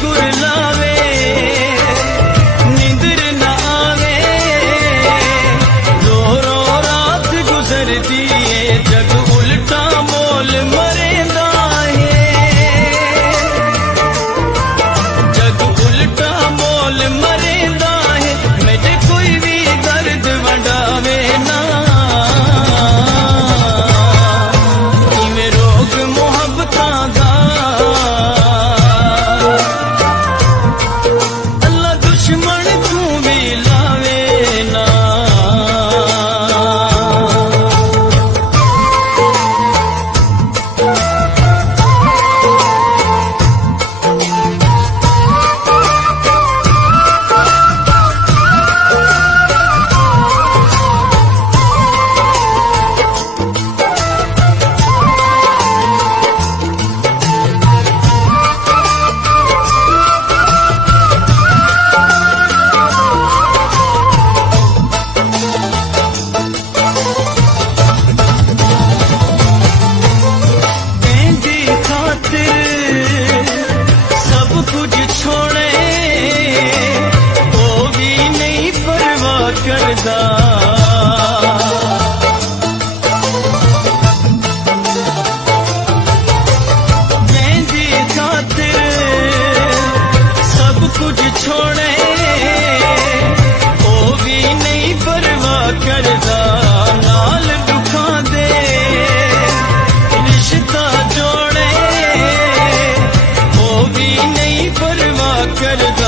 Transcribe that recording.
कुरलावे नींदर न आवे रो रो रात गुजरती है जग उल्टा मोल मरेंदा है जग उल्टा मोल मरेंदा है मेरे कोई भी दर्द वंडावे ना इवें रोग मोहब्बतां दा अल्लाह दुश्मन तू भी लावे ना सब कुछ छोड़े वो भी नहीं परवाह करदा मेरी खातिर सब कुछ छोड़े वो भी नहीं परवाह करदा नाल दुखा दे रिश्ता जोड़े वो भी नहीं परवाह करदा